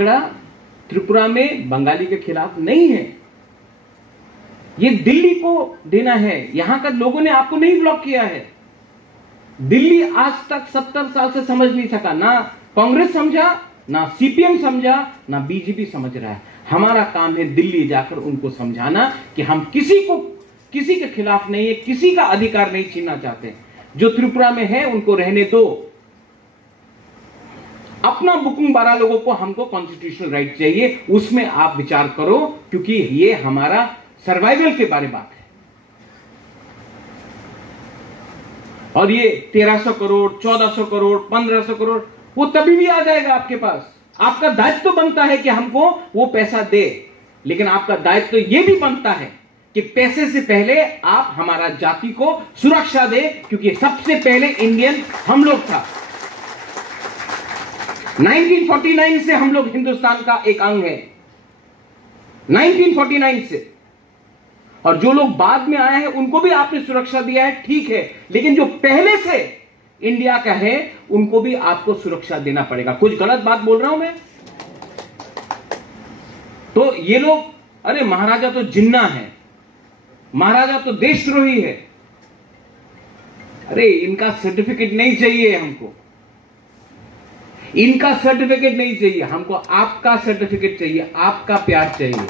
झगड़ा त्रिपुरा में बंगाली के खिलाफ नहीं है, ये दिल्ली को देना है। यहां का लोगों ने आपको नहीं ब्लॉक किया है। दिल्ली आज तक 70 साल से समझ नहीं सका, ना कांग्रेस समझा, ना सीपीएम समझा, ना बीजेपी समझ रहा है। हमारा काम है दिल्ली जाकर उनको समझाना कि हम किसी के खिलाफ नहीं है, किसी का अधिकार नहीं छीनना चाहते। जो त्रिपुरा में है उनको रहने दो। अपना बुकुंग बारा लोगों को हमको कॉन्स्टिट्यूशनल राइट चाहिए, उसमें आप विचार करो, क्योंकि ये हमारा सर्वाइवल के बारे बात है। और ये 1300 करोड़, 1400 करोड़, 1500 करोड़ वो तभी भी आ जाएगा आपके पास। आपका दायित्व तो बनता है कि हमको वो पैसा दे, लेकिन आपका दायित्व तो ये भी बनता है कि पैसे से पहले आप हमारा जाति को सुरक्षा दे, क्योंकि सबसे पहले इंडियन हम लोग था। 1949 से हम लोग हिंदुस्तान का एक अंग है, 1949 से। और जो लोग बाद में आए हैं उनको भी आपने सुरक्षा दिया है, ठीक है, लेकिन जो पहले से इंडिया का है उनको भी आपको सुरक्षा देना पड़ेगा। कुछ गलत बात बोल रहा हूं मैं? तो ये लोग, अरे महाराजा तो जिन्ना है, महाराजा तो देशद्रोही है। अरे इनका सर्टिफिकेट नहीं चाहिए हमको, इनका सर्टिफिकेट नहीं चाहिए हमको, आपका सर्टिफिकेट चाहिए, आपका प्यार चाहिए।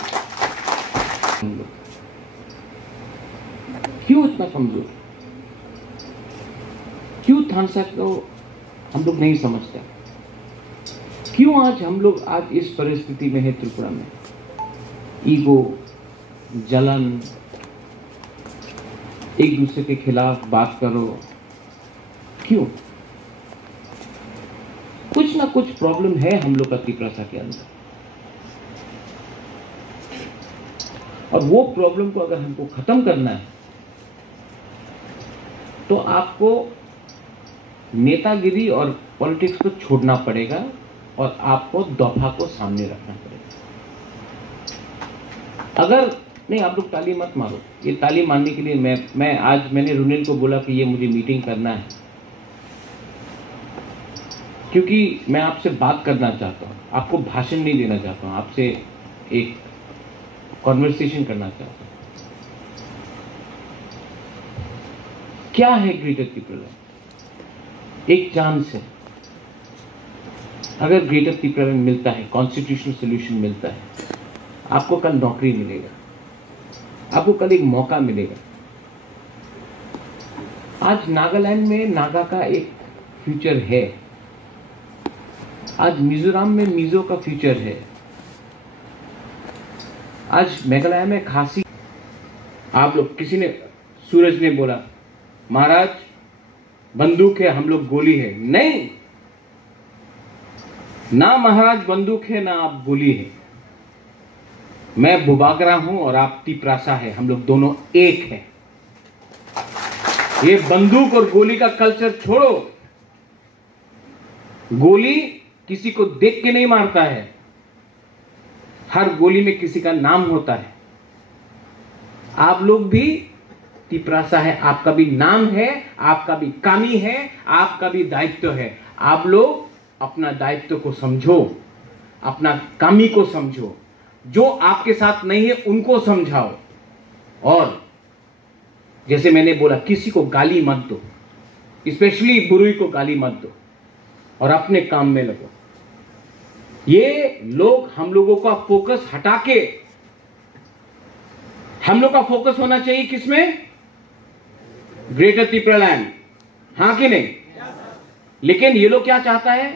क्यों इतना कमजोर, क्यों थानसा को हम लोग नहीं समझते? क्यों आज हम लोग आज इस परिस्थिति में है त्रिपुरा में? ईगो, जलन, एक दूसरे के खिलाफ बात करो, क्यों? कुछ ना कुछ प्रॉब्लम है हम लोग का त्रिपुरा के अंदर, और वो प्रॉब्लम को अगर हमको खत्म करना है तो आपको नेतागिरी और पॉलिटिक्स को छोड़ना पड़ेगा और आपको दफा को सामने रखना पड़ेगा। अगर नहीं, आप लोग ताली मत मारो, ये ताली मारने के लिए मैंने रुनिल को बोला कि ये मुझे मीटिंग करना है, क्योंकि मैं आपसे बात करना चाहता हूं, आपको भाषण नहीं देना चाहता हूं, आपसे एक कॉन्वर्सेशन करना चाहता हूं। क्या है ग्रेटर त्रिपुरा? एक चांस है। अगर ग्रेटर त्रिपुरा में मिलता है, कॉन्स्टिट्यूशनल सोल्यूशन मिलता है, आपको कल नौकरी मिलेगा, आपको कल एक मौका मिलेगा। आज नागालैंड में नागा का एक फ्यूचर है, आज मिजोरम में मिजो का फ्यूचर है, आज मेघालय में खासी। आप लोग, किसी ने, सूरज ने बोला महाराज बंदूक है, हम लोग गोली है। नहीं, ना महाराज बंदूक है, ना आप गोली है। मैं बुबागरा हूं और आप तिपरासा है, हम लोग दोनों एक हैं। ये बंदूक और गोली का कल्चर छोड़ो। गोली किसी को देख के नहीं मारता है, हर गोली में किसी का नाम होता है। आप लोग भी तिपरासा है, आपका भी नाम है, आपका भी कामी है, आपका भी दायित्व है। आप लोग अपना दायित्व को समझो, अपना कामी को समझो, जो आपके साथ नहीं है उनको समझाओ। और जैसे मैंने बोला, किसी को गाली मत दो, स्पेशली बुरुई को गाली मत दो, और अपने काम में लगो। ये लोग हम लोगों का फोकस हटा के, हम लोग का फोकस होना चाहिए किसमें? ग्रेटर त्रिपुरा लैंड, हाँ कि नहीं? लेकिन ये लोग क्या चाहता है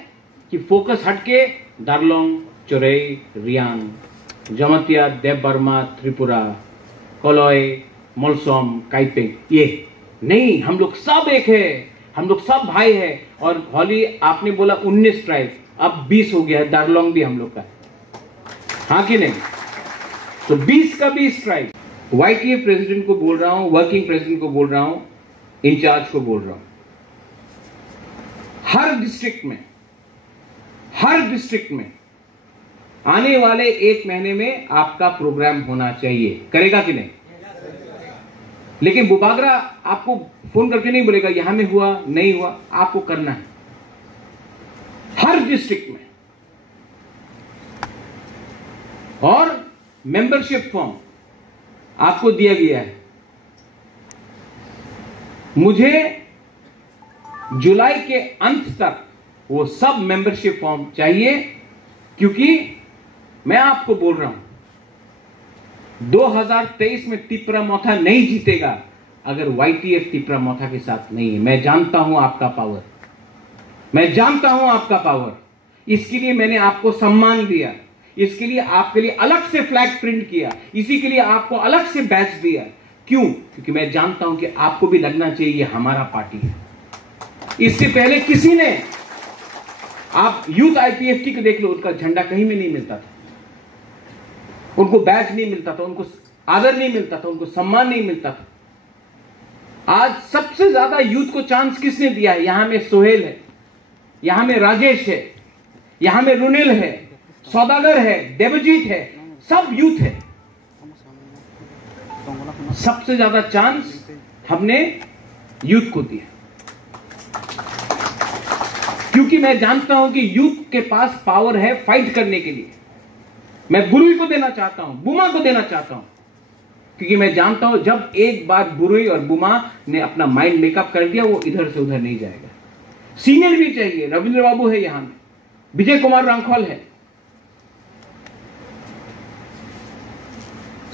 कि फोकस हटके दार्लोंग, चोरई, रियांग, जमतिया, देवबर्मा, त्रिपुरा, कोलोय, मोलसोम, काइपेंग, ये नहीं। हम लोग सब एक है, हम लोग सब भाई है। और हॉली आपने बोला 19 ट्राइब, अब 20 हो गया है, दार्लोंग भी हम लोग का है, हाँ कि नहीं? तो 20 का 20 ट्राइब। YTA प्रेसिडेंट को बोल रहा हूं, वर्किंग प्रेसिडेंट को बोल रहा हूं, इंचार्ज को बोल रहा हूं, हर डिस्ट्रिक्ट में आने वाले 1 महीने में आपका प्रोग्राम होना चाहिए। करेगा कि नहीं? लेकिन बुबागरा आपको फोन करके नहीं बोलेगा यहां में हुआ नहीं हुआ, आपको करना है हर डिस्ट्रिक्ट में। और मेंबरशिप फॉर्म आपको दिया गया है। मुझे जुलाई के अंत तक वो सब मेंबरशिप फॉर्म चाहिए, क्योंकि मैं आपको बोल रहा हूं 2023 में तिपरामोथा नहीं जीतेगा अगर YTF तिपरामोथा के साथ नहीं है। मैं जानता हूं आपका पावर, मैं जानता हूं आपका पावर। इसके लिए मैंने आपको सम्मान दिया, इसके लिए आपके लिए अलग से फ्लैग प्रिंट किया, इसी के लिए आपको अलग से बैच दिया। क्यों? क्योंकि मैं जानता हूं कि आपको भी लगना चाहिए ये हमारा पार्टी है। इससे पहले किसी ने, आप यूथ IPFT को देख लो, उनका झंडा कहीं में नहीं मिलता था, उनको बैच नहीं मिलता था, उनको आदर नहीं मिलता था, उनको सम्मान नहीं मिलता था। आज सबसे ज्यादा यूथ को चांस किसने दिया है? यहां में सोहेल है, यहां में राजेश है, यहां में रुनिल है, सौदागर है, देवजीत है, सब यूथ है। सबसे ज्यादा चांस हमने यूथ को दिया, क्योंकि मैं जानता हूं कि यूथ के पास पावर है फाइट करने के लिए। मैं बुरुई को देना चाहता हूं, बुमा को देना चाहता हूं, क्योंकि मैं जानता हूं जब एक बार बुरुई और बुमा ने अपना माइंड मेकअप कर दिया, वो इधर से उधर नहीं जाएगा। सीनियर भी चाहिए, रविंद्र बाबू है यहां में, विजय कुमार रांखौल है,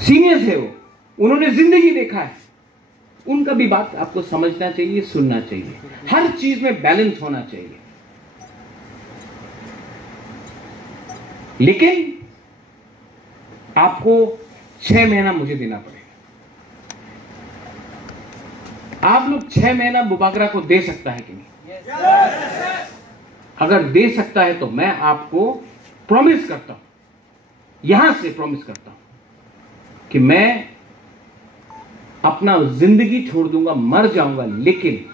सीनियर्स है, वो उन्होंने जिंदगी देखा है, उनका भी बात आपको समझना चाहिए, सुनना चाहिए। हर चीज में बैलेंस होना चाहिए। लेकिन आपको 6 महीना मुझे देना पड़ेगा। आप लोग 6 महीना बुबागरा को दे सकता है कि नहीं? अगर दे सकता है तो मैं आपको प्रॉमिस करता हूं, यहां से प्रॉमिस करता हूं कि मैं अपना जिंदगी छोड़ दूंगा, मर जाऊंगा, लेकिन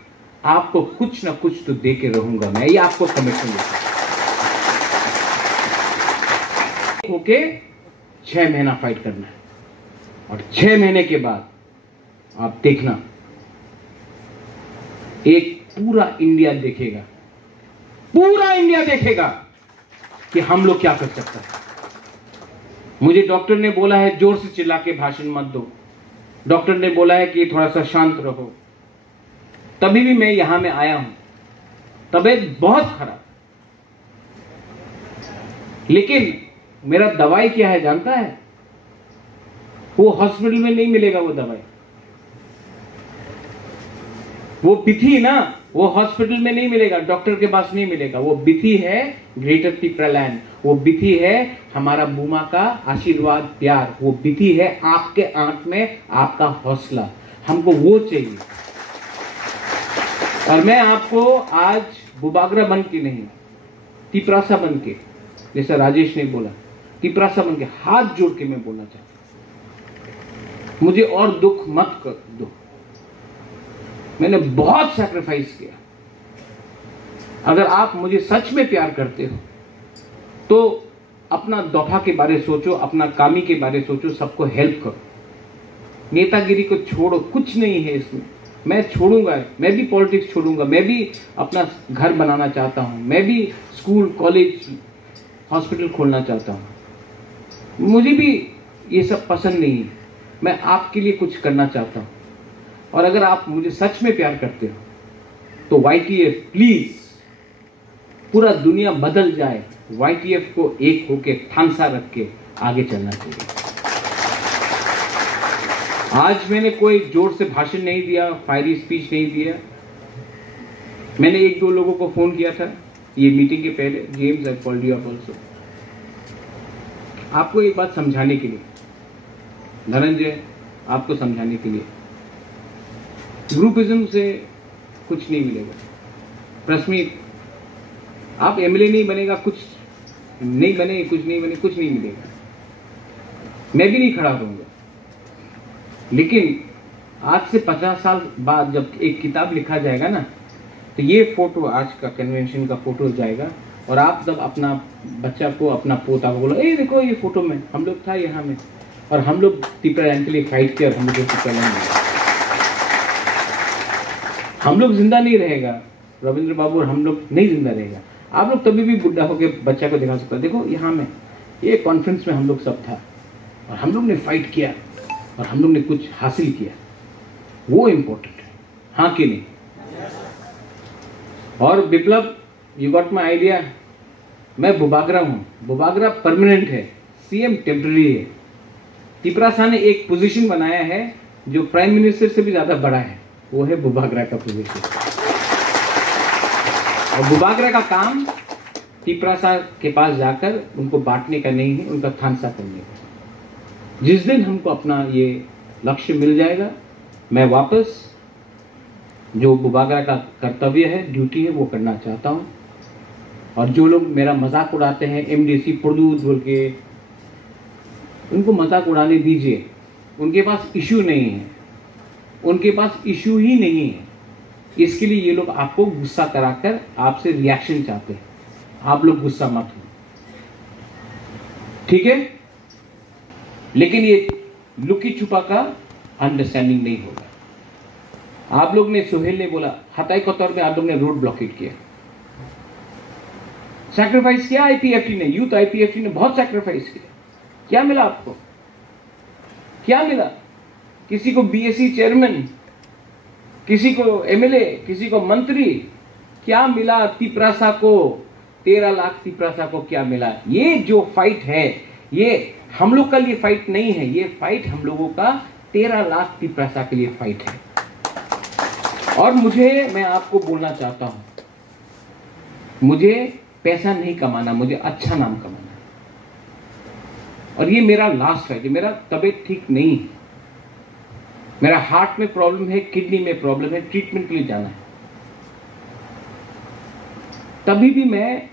आपको कुछ ना कुछ तो दे के रहूंगा। मैं ये आपको कमिटमेंट देता हूं। होके 6 महीना फाइट करना है, और 6 महीने के बाद आप देखना, एक पूरा इंडिया देखेगा, पूरा इंडिया देखेगा कि हम लोग क्या कर सकते हैं। मुझे डॉक्टर ने बोला है जोर से चिल्ला के भाषण मत दो, डॉक्टर ने बोला है कि थोड़ा सा शांत रहो, तभी भी मैं यहां में आया हूं। तबीयत बहुत खराब, लेकिन मेरा दवाई क्या है जानता है? वो हॉस्पिटल में नहीं मिलेगा, वो दवाई, वो बिथी ना, वो हॉस्पिटल में नहीं मिलेगा, डॉक्टर के पास नहीं मिलेगा। वो बिथी है ग्रेटर तिपरालैंड, वो बिथी है हमारा बुमा का आशीर्वाद, प्यार, वो बिथी है आपके आंख में आपका हौसला। हमको वो चाहिए। और मैं आपको आज बुबागरा बन के नहीं, तिपरासा बन के, जैसा राजेश ने बोला, तिपरासा बन के हाथ जोड़ के मैं बोलना चाहता हूं, मुझे और दुख मत कर दो। मैंने बहुत सैक्रिफाइस किया। अगर आप मुझे सच में प्यार करते हो तो अपना दफा के बारे सोचो, अपना कामी के बारे सोचो, सबको हेल्प करो। नेतागिरी को छोड़ो, कुछ नहीं है इसमें। मैं छोड़ूंगा, मैं भी पॉलिटिक्स छोड़ूंगा, मैं भी अपना घर बनाना चाहता हूं, मैं भी स्कूल, कॉलेज, हॉस्पिटल खोलना चाहता हूं। मुझे भी ये सब पसंद नहीं है। मैं आपके लिए कुछ करना चाहता हूं। और अगर आप मुझे सच में प्यार करते हो तो YTF प्लीज, पूरा दुनिया बदल जाए, YTF को एक होके थानसा रख के आगे चलना चाहिए। आज मैंने कोई जोर से भाषण नहीं दिया, फायरी स्पीच नहीं दिया। मैंने 1-2 लोगों को फोन किया था ये मीटिंग के पहले, James, I called you up also, आपको एक बात समझाने के लिए, धनंजय, आपको समझाने के लिए, ग्रुपिज्म से कुछ नहीं मिलेगा। प्रश्मित, आप MLA नहीं बनेगा, कुछ नहीं बने, कुछ नहीं बने, कुछ नहीं मिलेगा। मैं भी नहीं खड़ा रहूंगा। लेकिन आज से 50 साल बाद जब एक किताब लिखा जाएगा ना, तो ये फोटो, आज का कन्वेंशन का फोटो जाएगा, और आप जब अपना बच्चा को, अपना पोता को बोलो, ए देखो ये फोटो में हम लोग था यहाँ में, और हम लोग तिपरालैंड के लिए फाइट किया, और हम लोग तिपरालैंड, हम लोग जिंदा नहीं रहेगा, रविंद्र बाबू और हम लोग नहीं जिंदा रहेगा। आप लोग तभी भी बुढ़ा होकर बच्चा को दिखा सकता है, देखो यहाँ में ये कॉन्फ्रेंस में हम लोग सब था और हम लोग ने फाइट किया और हम लोग ने कुछ हासिल किया, वो इंपॉर्टेंट है, हाँ कि नहीं? और विप्लव, यू गॉट माई आइडिया। मैं बुबागरा हूं, बुबागरा परमानेंट है, सीएम टेम्पररी है। तिपरासा ने एक पोजीशन बनाया है जो प्राइम मिनिस्टर से भी ज्यादा बड़ा है, वो है बुबागरा का पोजीशन। और बुबागरा का काम तिपरासा के पास जाकर उनको बांटने का नहीं है, उनका थानसा करने का। जिस दिन हमको अपना ये लक्ष्य मिल जाएगा, मैं वापस जो बुबागरा का कर्तव्य है, ड्यूटी है, वो करना चाहता हूं। और जो लोग मेरा मजाक उड़ाते हैं एमडीसी पुरदूत बोल के, उनको मजाक उड़ाने दीजिए। उनके पास इश्यू नहीं है, उनके पास इश्यू ही नहीं है। इसके लिए ये लोग आपको गुस्सा कराकर आपसे रिएक्शन चाहते हैं। आप लोग गुस्सा मत हो, ठीक है? लेकिन ये लुकी छुपा का अंडरस्टैंडिंग नहीं होगा। आप लोग ने, सोहेल ने बोला हताई कतौर में आप लोग ने रोड ब्लॉकेट किया, सैक्रिफाइस किया आईपीएफटी ने, यूथ आईपीएफटी ने बहुत सैक्रिफाइस किया। क्या मिला आपको? क्या मिला? किसी को बीएससी चेयरमैन, किसी को एमएलए, किसी को मंत्री, क्या मिला? तिपरासा को 13 लाख तिपरासा को क्या मिला? ये जो फाइट है, ये हम लोग का लिए फाइट नहीं है, ये फाइट हम लोगों का 13 लाख तिपरासा के लिए फाइट है। और मैं आपको बोलना चाहता हूं, मुझे पैसा नहीं कमाना, मुझे अच्छा नाम कमाना है। और ये मेरा लास्ट फाइट है। मेरा तबीयत ठीक नहीं है, मेरा हार्ट में प्रॉब्लम है, किडनी में प्रॉब्लम है, ट्रीटमेंट के लिए जाना है। तभी भी मैं,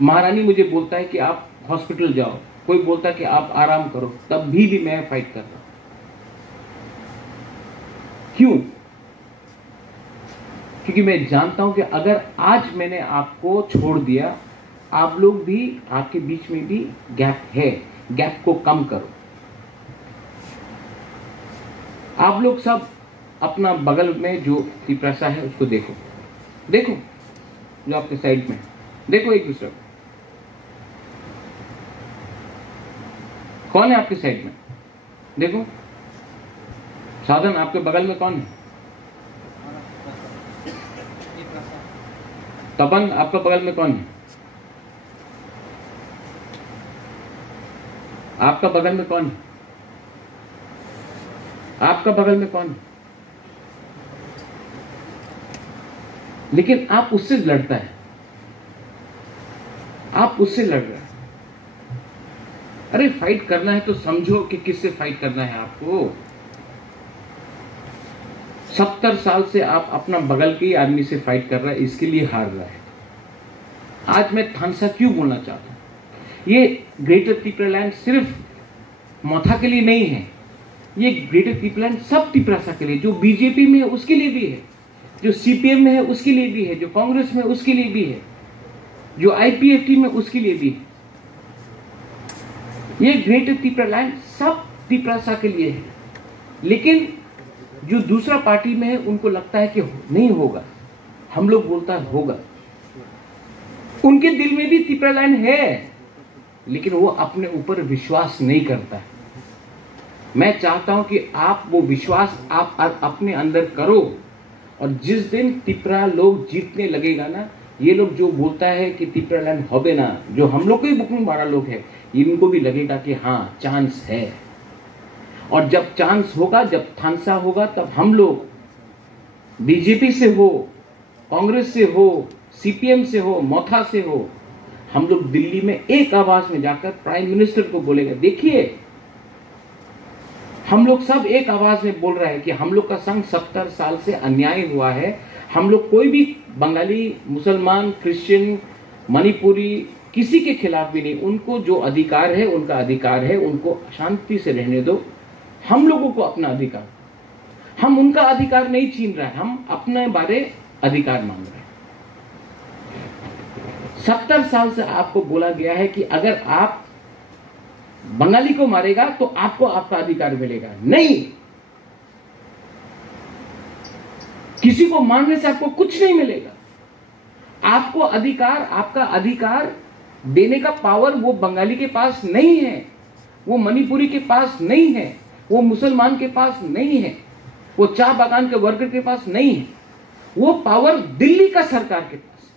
महारानी मुझे बोलता है कि आप हॉस्पिटल जाओ, कोई बोलता है कि आप आराम करो, तब भी मैं फाइट कर रहा हूं। क्यों? क्योंकि मैं जानता हूं कि अगर आज मैंने आपको छोड़ दिया, आप लोग भी, आपके बीच में भी गैप है, गैप को कम करो। आप लोग सब अपना बगल में जो तिपरासा है उसको देखो, देखो जो आपके साइड में, देखो एक दूसरे को। कौन है आपके साइड में? देखो। साधन, आपके बगल में कौन है? तपन, आपका बगल में कौन है? आपका बगल में कौन है? आपका बगल में कौन है? लेकिन आप उससे लड़ता है, आप उससे लड़ रहे हैं। अरे फाइट करना है तो समझो कि किससे फाइट करना है आपको। 70 साल से आप अपना बगल के ही आदमी से फाइट कर रहा है, इसके लिए हार रहा है। आज मैं थानसा क्यों बोलना चाहता हूं? ये ग्रेटर तिपरालैंड सिर्फ मोथा के लिए नहीं है, ये ग्रेटर तिपरालैंड सब तिपरासा के लिए, जो बीजेपी में है उसके लिए भी है, जो सीपीएम में है उसके लिए भी है, जो कांग्रेस में उसके लिए भी है, जो आईपीएफटी में उसके लिए भी है। ये ग्रेटर तिपरालैंड सब तिपरासा के लिए है। लेकिन जो दूसरा पार्टी में है उनको लगता है कि नहीं होगा, हम लोग बोलता है होगा। उनके दिल में भी तिपरालैंड है, लेकिन वो अपने ऊपर विश्वास नहीं करता है। मैं चाहता हूं कि आप वो विश्वास आप अपने अंदर करो, और जिस दिन तिपरा लोग जीतने लगेगा ना, ये लोग जो बोलता है कि तिपरालैंड होबे ना, जो हम लोग के बुक में बड़ा लोग है, इनको भी लगेगा कि हाँ चांस है। और जब चांस होगा, जब थानसा होगा, तब हम लोग बीजेपी से हो, कांग्रेस से हो, सीपीएम से हो, मोथा से हो, हम लोग दिल्ली में एक आवाज में जाकर प्राइम मिनिस्टर को बोलेगा, देखिए हम लोग सब एक आवाज में बोल रहे हैं कि हम लोग का संग 70 साल से अन्याय हुआ है। हम लोग कोई भी बंगाली, मुसलमान, क्रिश्चियन, मणिपुरी किसी के खिलाफ भी नहीं। उनको जो अधिकार है उनका अधिकार है, उनको शांति से रहने दो। हम लोगों को अपना अधिकार, हम उनका अधिकार नहीं छीन रहे हैं, हम अपने बारे अधिकार मांग रहे हैं। 70 साल से आपको बोला गया है कि अगर आप बंगाली को मारेगा तो आपको आपका अधिकार मिलेगा। नहीं, किसी को मारने से आपको कुछ नहीं मिलेगा। आपको अधिकार, आपका अधिकार देने का पावर वो बंगाली के पास नहीं है, वो मणिपुरी के पास नहीं है, वो मुसलमान के पास नहीं है, वो चाय बागान के वर्कर के पास नहीं है, वो पावर दिल्ली का सरकार के पास।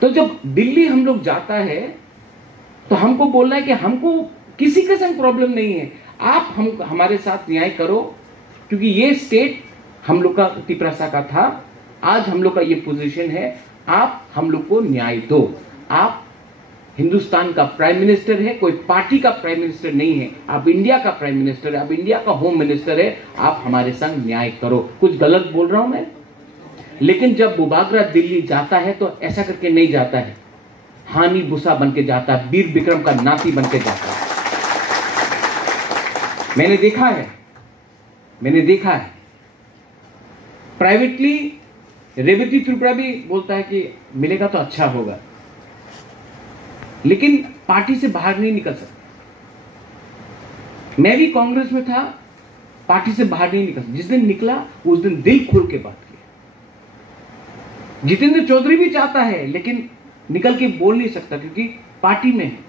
तो जब दिल्ली हम लोग जाता है तो हमको बोलना है कि हमको किसी के संग प्रॉब्लम नहीं है, आप हमारे साथ न्याय करो, क्योंकि ये स्टेट हम लोग का तिपरासा का था, आज हम लोग का ये पोजीशन है, आप हम लोग को न्याय दो। आप हिंदुस्तान का प्राइम मिनिस्टर है, कोई पार्टी का प्राइम मिनिस्टर नहीं है, आप इंडिया का प्राइम मिनिस्टर है, आप इंडिया का होम मिनिस्टर है, आप हमारे संग न्याय करो। कुछ गलत बोल रहा हूं मैं? लेकिन जब बुबागरा दिल्ली जाता है तो ऐसा करके नहीं जाता है, हानि बुसा बन के जाता है, वीर विक्रम का नाती बन के जाता है। मैंने देखा है प्राइवेटली। रेवती त्रिपुरा भी बोलता है कि मिलेगा तो अच्छा होगा, लेकिन पार्टी से बाहर नहीं निकल सकता। मैं भी कांग्रेस में था, पार्टी से बाहर नहीं निकल सकता। जिस दिन निकला उस दिन दिल खोल के बात किया। जितेंद्र चौधरी भी चाहता है लेकिन निकल के बोल नहीं सकता क्योंकि पार्टी में है।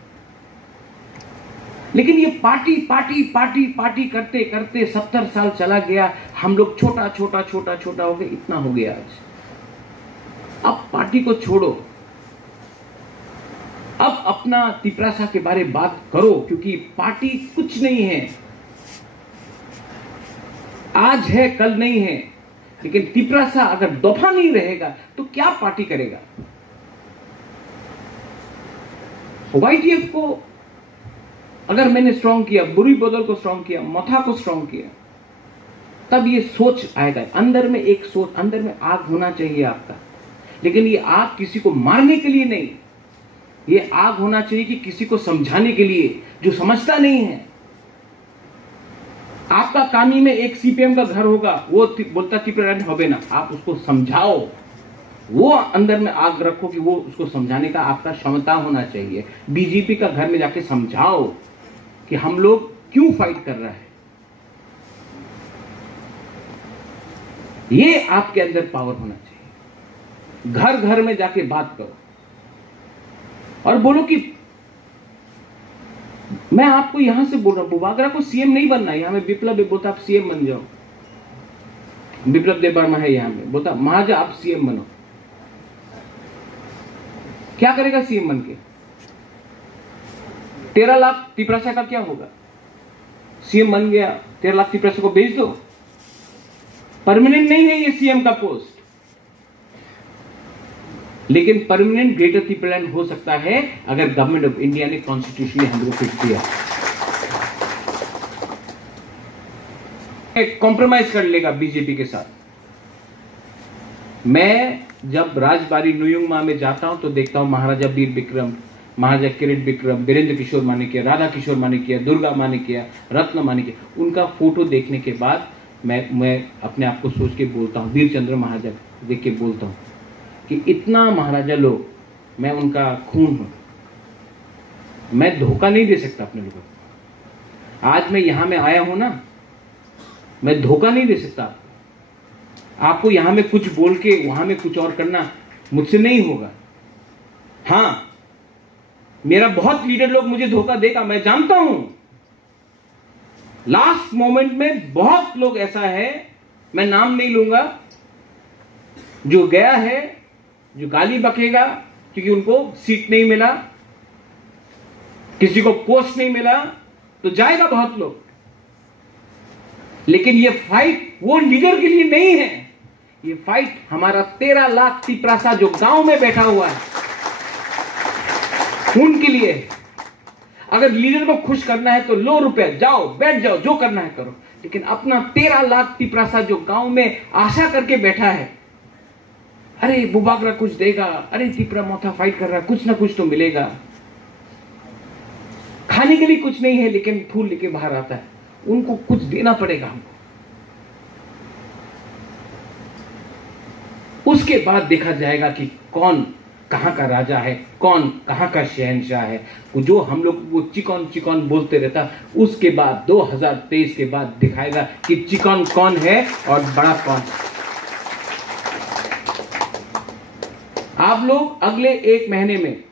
लेकिन ये पार्टी पार्टी पार्टी पार्टी करते करते 70 साल चला गया, हम लोग छोटा छोटा छोटा छोटा हो गए, इतना हो गया आज। अब पार्टी को छोड़ो, अब अपना तिपरासा के बारे में बात करो, क्योंकि पार्टी कुछ नहीं है, आज है कल नहीं है। लेकिन तिपरासा अगर दफा नहीं रहेगा तो क्या पार्टी करेगा? वाईटीएफ को अगर मैंने स्ट्रांग किया, बुरी बदल को स्ट्रांग किया, मथा को स्ट्रांग किया, तब ये सोच आएगा। अंदर में एक सोच, अंदर में आग होना चाहिए आपका, लेकिन ये आग किसी को मारने के लिए नहीं, ये आग होना चाहिए कि किसी को समझाने के लिए जो समझता नहीं है। आपका कानी में एक सीपीएम का घर होगा, वो बोलता तिपरासा होबे ना, आप उसको समझाओ, वो अंदर में आग रखो कि वो उसको समझाने का आपका क्षमता होना चाहिए। बीजेपी का घर में जाके समझाओ कि हम लोग क्यों फाइट कर रहे हैं। ये आपके अंदर पावर होना चाहिए। घर घर में जाके बात करो और बोलो कि मैं आपको यहां से बोल रहा हूं, बुबागरा को सीएम नहीं बनना है। यहां में विप्लव बोलता आप सीएम बन जाओ, विप्लव देव वर्मा है यहां में, बोलता महाराजा आप सीएम बनो। क्या करेगा सीएम बन के? 13 लाख तिपरासा का क्या होगा? सीएम बन गया, 13 लाख तिपरासा को भेज दो। परमानेंट नहीं है ये सीएम का पोस्ट, लेकिन परमानेंट ग्रेटर तिपरालैंड हो सकता है अगर गवर्नमेंट ऑफ इंडिया ने कॉन्स्टिट्यूशनली हमको फिक्स दिया। कॉम्प्रोमाइज कर लेगा बीजेपी के साथ। मैं जब राजबाड़ी नुयुंगमा में जाता हूं तो देखता हूं महाराजा वीर विक्रम, महाराजा किरीट विक्रम, वीरेंद्र किशोर मानिकिया, राधा किशोर मानिकिया, दुर्गा मानिकिया, रत्न मानिकिया, उनका फोटो देखने के बाद मैं अपने आप को सोच के बोलता हूं, वीर चंद्र महाराजा देख के बोलता हूं कि इतना महाराजा लोग, मैं उनका खून हूं, मैं धोखा नहीं दे सकता अपने लोगों को। आज मैं यहां में आया हूं ना, मैं धोखा नहीं दे सकता आपको। यहां में कुछ बोल के वहां में कुछ और करना मुझसे नहीं होगा। हां, मेरा बहुत लीडर लोग मुझे धोखा देगा, मैं जानता हूं। लास्ट मोमेंट में बहुत लोग ऐसा है, मैं नाम नहीं लूंगा, जो गया है, जो गाली बकेगा क्योंकि उनको सीट नहीं मिला, किसी को पोस्ट नहीं मिला, तो जाएगा बहुत लोग। लेकिन ये फाइट वो लीडर के लिए नहीं है, ये फाइट हमारा 13 लाख तिपरासा जो गांव में बैठा हुआ है उनके लिए है। अगर लीडर को खुश करना है तो लो रुपए, जाओ बैठ जाओ, जो करना है करो, लेकिन अपना 13 लाख तिपरासा जो गांव में आशा करके बैठा है, अरे बुबागरा कुछ देगा, अरे तिपरा मोथा फाइट कर रहा है, कुछ ना कुछ तो मिलेगा। खाने के लिए कुछ नहीं है लेकिन फूल लेके बाहर आता है, उनको कुछ देना पड़ेगा हमको। उसके बाद देखा जाएगा कि कौन कहां का राजा है, कौन कहां का शहंशाह है। जो हम लोग वो चिकन चिकन बोलते रहता, उसके बाद 2023 के बाद दिखाएगा कि चिकन कौन है और बड़ा कौन है। आप लोग अगले 1 महीने में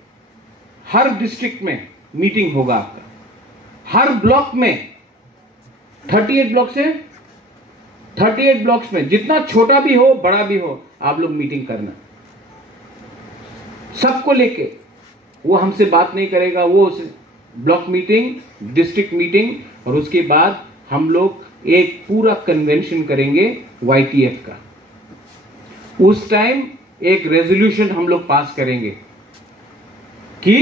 हर डिस्ट्रिक्ट में मीटिंग होगा आपका, हर ब्लॉक में 38 ब्लॉक से 38 ब्लॉक्स में, जितना छोटा भी हो बड़ा भी हो, आप लोग मीटिंग करना सबको लेके। वो हमसे बात नहीं करेगा, वो ब्लॉक मीटिंग, डिस्ट्रिक्ट मीटिंग, और उसके बाद हम लोग एक पूरा कन्वेंशन करेंगे YTF का। उस टाइम एक रेजोल्यूशन हम लोग पास करेंगे कि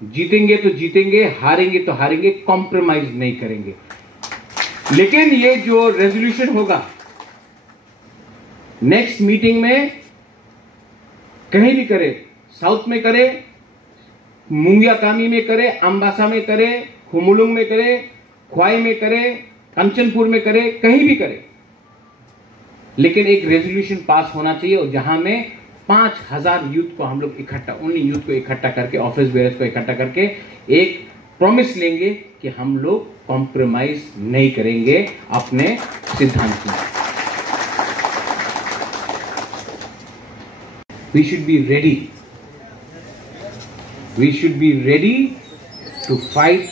जीतेंगे तो जीतेंगे, हारेंगे तो हारेंगे, कॉम्प्रोमाइज नहीं करेंगे। लेकिन ये जो रेजोल्यूशन होगा नेक्स्ट मीटिंग में कहीं भी करे, साउथ में करे, मुंगियाकामी में करे, अंबासा में करे, खुमुलुंग में करे, ख्वाई में करे, कंचनपुर में करे, कहीं भी करे, लेकिन एक रेजोल्यूशन पास होना चाहिए। और जहां में 5000 यूथ को हम लोग इकट्ठा, उन्हीं यूथ को इकट्ठा करके, ऑफिस बेयर्स को इकट्ठा करके एक प्रॉमिस लेंगे कि हम लोग कॉम्प्रोमाइज नहीं करेंगे अपने सिद्धांत में। We should be ready, we should be ready to fight